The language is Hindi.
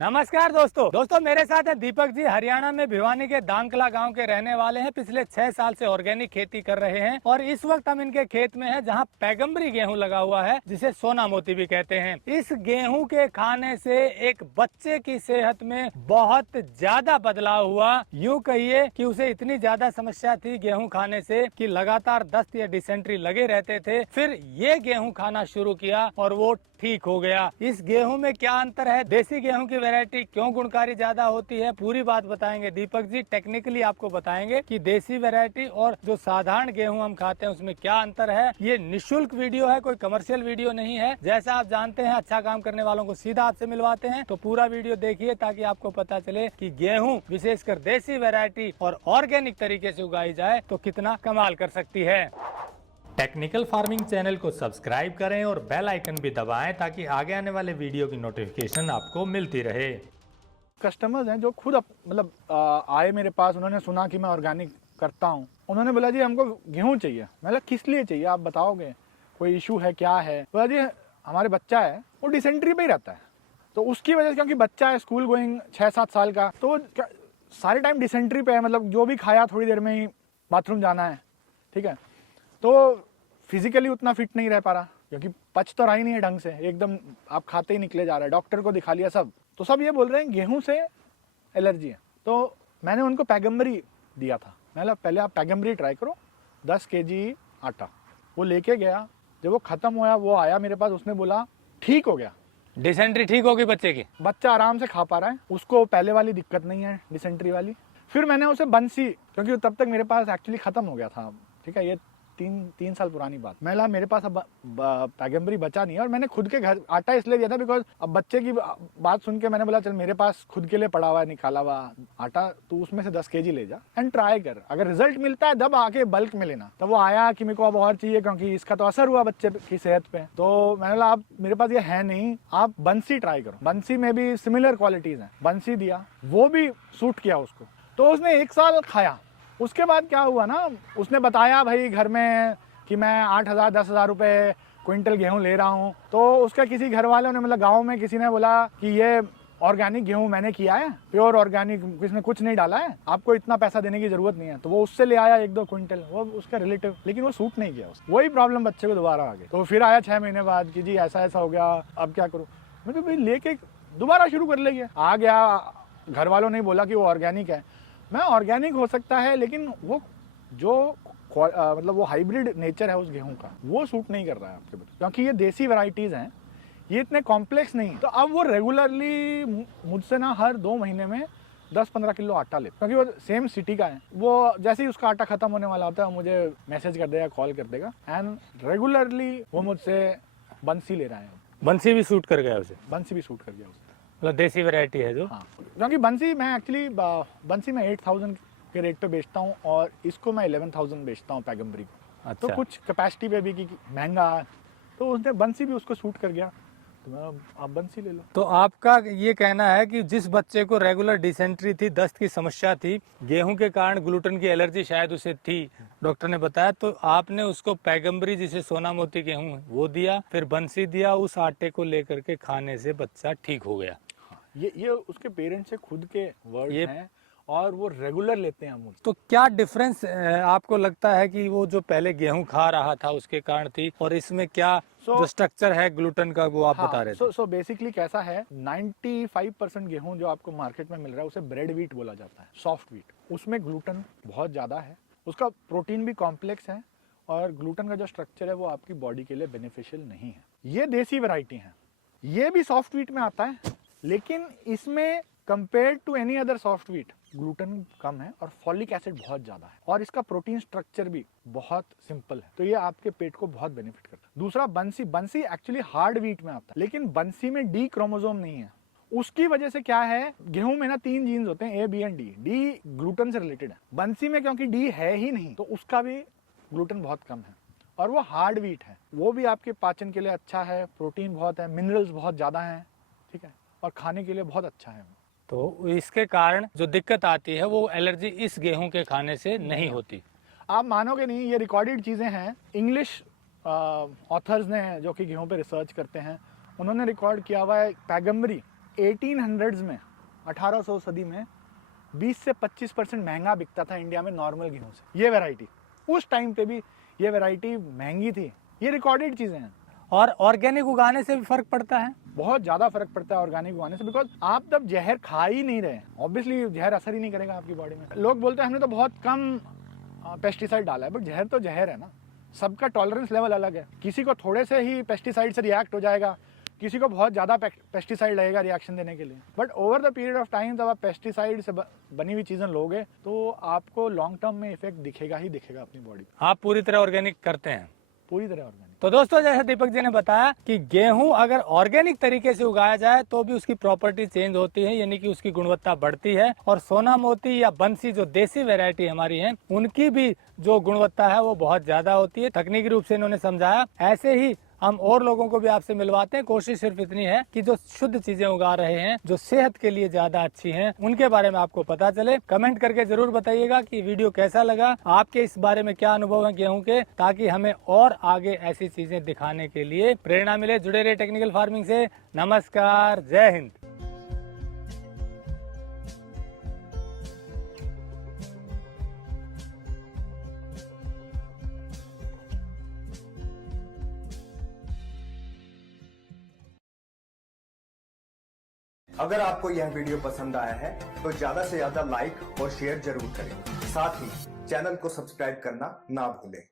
नमस्कार दोस्तों मेरे साथ है दीपक जी। हरियाणा में भिवानी के दांकला गांव के रहने वाले हैं। पिछले 6 साल से ऑर्गेनिक खेती कर रहे हैं और इस वक्त हम इनके खेत में हैं जहां पैगम्बरी गेहूं लगा हुआ है, जिसे सोना मोती भी कहते हैं। इस गेहूं के खाने से एक बच्चे की सेहत में बहुत ज्यादा बदलाव हुआ। यूं कहिए कि उसे इतनी ज्यादा समस्या थी गेहूं खाने से कि लगातार दस्त या डिसेंट्री लगे रहते थे। फिर ये गेहूं खाना शुरू किया और वो ठीक हो गया। इस गेहूं में क्या अंतर है, देसी गेहूं की वैरायटी क्यों गुणकारी ज्यादा होती है, पूरी बात बताएंगे दीपक जी। टेक्निकली आपको बताएंगे कि देसी वैरायटी और जो साधारण गेहूं हम खाते हैं उसमें क्या अंतर है। ये निःशुल्क वीडियो है, कोई कमर्शियल वीडियो नहीं है। जैसा आप जानते हैं, अच्छा काम करने वालों को सीधा आपसे मिलवाते हैं, तो पूरा वीडियो देखिए ताकि आपको पता चले कि गेहूं विशेषकर देसी वैरायटी और ऑर्गेनिक तरीके से उगाई जाए तो कितना कमाल कर सकती है। टेक्निकल फार्मिंग चैनल को सब्सक्राइब करें और बेल आइकन भी दबाएं ताकि आगे आने वाले वीडियो की नोटिफिकेशन आपको मिलती रहे। कस्टमर्स हैं जो खुद आए मेरे पास, उन्होंने सुना कि मैं ऑर्गेनिक करता हूँ। उन्होंने बोला जी हमको गेहूँ चाहिए। मैं बोला किस लिए चाहिए, आप बताओगे, कोई इशू है, क्या है? बोला जी हमारे बच्चा है वो डिसेंट्री पे ही रहता है, तो उसकी वजह से, क्योंकि बच्चा है स्कूल गोइंग 6-7 साल का, तो सारे टाइम डिसेंट्री पे है। मतलब जो भी खाया थोड़ी देर में ही बाथरूम जाना है, ठीक है। तो फिजिकली उतना फिट नहीं रह पा रहा क्योंकि पच तो रहा ही नहीं है ढंग से, एकदम आप खाते ही निकले जा रहा है। डॉक्टर को दिखा लिया सब, तो सब ये बोल रहे हैं गेहूं से एलर्जी है। तो मैंने उनको पैगम्बरी दिया था। मैंने पहले आप पैगम्बरी ट्राई करो, 10 kg आटा। वो लेके गया, जब वो ख़त्म हुआ वो आया मेरे पास, उसने बोला ठीक हो गया, डिसेंट्री ठीक होगी बच्चे की, बच्चा आराम से खा पा रहा है, उसको पहले वाली दिक्कत नहीं है डिसेंट्री वाली। फिर मैंने उसे बंसी, क्योंकि तब तक मेरे पास एक्चुअली ख़त्म हो गया था, ठीक है, ये 3 साल पुरानी बात। मैं मेरे पास अब पैगम्बरी बचा नहीं है, और मैंने खुद के घर आटा इसलिए दिया था बिकॉज अब बच्चे की बात सुन के मैंने बोला चल मेरे पास खुद के लिए पड़ा हुआ है निकाला हुआ आटा, तो उसमें से 10 kg ले जा एंड ट्राई कर, अगर रिजल्ट मिलता है तब आके बल्क में लेना। तब वो आया कि मेरे को अब और चाहिए क्योंकि इसका तो असर हुआ बच्चे की सेहत पे। तो मैंने बोला आप मेरे पास ये है नहीं, आप बंसी ट्राई करो, बंसी में भी सिमिलर क्वालिटीज हैं। बंसी दिया, वो भी सूट किया उसको, तो उसने 1 साल खाया। उसके बाद क्या हुआ ना, उसने बताया भाई घर में कि मैं 8,000-10,000 रुपये क्विंटल गेहूं ले रहा हूं। तो उसका किसी घर वालों ने, मतलब गांव में किसी ने बोला कि ये ऑर्गेनिक गेहूं मैंने किया है, प्योर ऑर्गेनिक, इसमें कुछ नहीं डाला है, आपको इतना पैसा देने की जरूरत नहीं है। तो वो उससे ले आया 1-2 क्विंटल, वो उसका रिलेटिव, लेकिन वो सूट नहीं किया उसको। वही प्रॉब्लम बच्चे को दोबारा आ गई। तो फिर आया 6 महीने बाद कि जी ऐसा ऐसा हो गया, अब क्या करूँ। मैं भाई लेके दोबारा शुरू कर लेंगे। आ गया, घर वालों ने बोला कि वो ऑर्गेनिक है। मैं ऑर्गेनिक हो सकता है, लेकिन वो जो मतलब वो हाइब्रिड नेचर है उस गेहूं का, वो सूट नहीं कर रहा है आपके बच्चे, क्योंकि ये देसी वैरायटीज हैं, ये इतने कॉम्प्लेक्स नहीं। तो अब वो रेगुलरली मुझसे ना हर 2 महीने में 10-15 किलो आटा ले, क्योंकि वो सेम सिटी का है। वो जैसे ही उसका आटा खत्म होने वाला होता है मुझे मैसेज कर देगा, कॉल कर देगा, एंड रेगुलरली वो मुझसे बंसी ले रहा है। बंसी भी सूट कर गया उसे, बंसी भी सूट कर गया उसे, मतलब देसी वैरायटी है जो। हाँ, क्योंकि बंसी मैं एक्चुअली बंसी में 8,000 के रेट पे बेचता हूँ और इसको मैं 11,000 बेचता हूँ पैगम्बरी को। अच्छा। तो कुछ कैपेसिटी पे भी कि महंगा, तो उसने बंसी भी उसको सूट कर गया, तो मैं आप बंसी ले लो। तो आपका ये कहना है कि जिस बच्चे को रेगुलर डिसेंट्री थी, दस्त की समस्या थी, गेहूं के कारण ग्लूटेन की एलर्जी शायद उसे थी, डॉक्टर ने बताया, तो आपने उसको पैगम्बरी जिसे सोना मोती गेहूं वो दिया, फिर बंसी दिया, उस आटे को लेकर के खाने से बच्चा ठीक हो गया। ये उसके पेरेंट्स से खुद के वर्ड हैं और वो रेगुलर लेते हैं अमूल। तो क्या डिफरेंस आपको लगता है कि वो जो पहले गेहूं खा रहा था उसके कारण थी, और इसमें क्या जो स्ट्रक्चर है ग्लूटेन का वो आप बता रहे थे? सो बेसिकली कैसा है, 95% गेहूं जो आपको मार्केट में मिल रहा है उसे ब्रेड व्हीट बोला जाता है, सॉफ्ट व्हीट। उसमें ग्लूटेन बहुत ज़्यादा है, उसका प्रोटीन भी कॉम्प्लेक्स है, और ग्लूटेन का जो स्ट्रक्चर है वो आपकी बॉडी के लिए बेनिफिशियल नहीं है। ये देसी वैरायटी है, ये भी सॉफ्ट व्हीट में आता है, लेकिन इसमें compare to any other soft wheat gluten कम है और फॉलिक एसिड बहुत ज़्यादा है, और इसका प्रोटीन स्ट्रक्चर भी बहुत सिंपल है, तो ये आपके पेट को बहुत बेनिफिट करता है। दूसरा बंसी एक्चुअली हार्ड व्हीट में आता है, लेकिन बंसी में डी क्रोमोसोम नहीं है। उसकी वजह से क्या है, गेहूं में ना 3 जीन्स होते हैं, A, B and D. D gluten से रिलेटेड है, बंसी में क्योंकि डी है ही नहीं, तो उसका भी ग्लूटेन बहुत कम है, और वो हार्ड व्हीट है। वो भी आपके पाचन के लिए अच्छा है, प्रोटीन बहुत है, मिनरल्स बहुत ज़्यादा हैं, ठीक है, और खाने के लिए बहुत अच्छा है। तो इसके कारण जो दिक्कत आती है वो एलर्जी इस गेहूं के खाने से नहीं होती। आप मानोगे नहीं, ये रिकॉर्डेड चीज़ें हैं। इंग्लिश ऑथर्स ने, जो कि गेहूं पे रिसर्च करते हैं, उन्होंने रिकॉर्ड किया हुआ है पैगम्बरी 1800s में 1800 सदी में 20 से 25% महंगा बिकता था इंडिया में नॉर्मल गेहूं से। ये वैरायटी उस टाइम पे भी ये वैरायटी महंगी थी। ये रिकॉर्डेड चीजें हैं। और ऑर्गेनिक उगाने से भी फर्क पड़ता है? बहुत ज्यादा फर्क पड़ता है ऑर्गेनिक उगाने से, बिकॉज आप तब जहर खा ही नहीं रहे, ऑब्वियसली जहर असर ही नहीं करेगा आपकी बॉडी में। लोग बोलते हैं हमने तो बहुत कम पेस्टिसाइड डाला है, बट जहर तो जहर है ना। सबका टॉलरेंस लेवल अलग है। किसी को थोड़े से ही पेस्टिसाइड से रिएक्ट हो जाएगा, किसी को बहुत ज़्यादा पेस्टिसाइड लगेगा रिएक्शन देने के लिए। But over the period of time जब आप पेस्टिसाइड से बनी हुई चीज़ें लोगे तो आपको लॉन्ग टर्म में इफेक्ट दिखेगा ही दिखेगा अपनी बॉडी पे। आप पूरी तरह ऑर्गेनिक करते हैं? पूरी तरह ऑर्गेनिक। तो दोस्तों, जैसे दीपक जी ने बताया कि गेहूं अगर ऑर्गेनिक तरीके से उगाया जाए तो भी उसकी प्रॉपर्टी चेंज होती है, यानी कि उसकी गुणवत्ता बढ़ती है। और सोना मोती या बंसी जो देसी वैरायटी हमारी है, उनकी भी जो गुणवत्ता है वो बहुत ज्यादा होती है। तकनीकी रूप से इन्होंने समझाया। ऐसे ही हम और लोगों को भी आपसे मिलवाते हैं। कोशिश सिर्फ इतनी है कि जो शुद्ध चीजें उगा रहे हैं, जो सेहत के लिए ज्यादा अच्छी हैं, उनके बारे में आपको पता चले। कमेंट करके जरूर बताइएगा कि वीडियो कैसा लगा, आपके इस बारे में क्या अनुभव है गेहूं के, ताकि हमें और आगे ऐसी चीजें दिखाने के लिए प्रेरणा मिले। जुड़े रहे टेक्निकल फार्मिंग से। नमस्कार, जय हिंद। अगर आपको यह वीडियो पसंद आया है तो ज्यादा से ज्यादा लाइक और शेयर जरूर करें। साथ ही चैनल को सब्सक्राइब करना ना भूलें।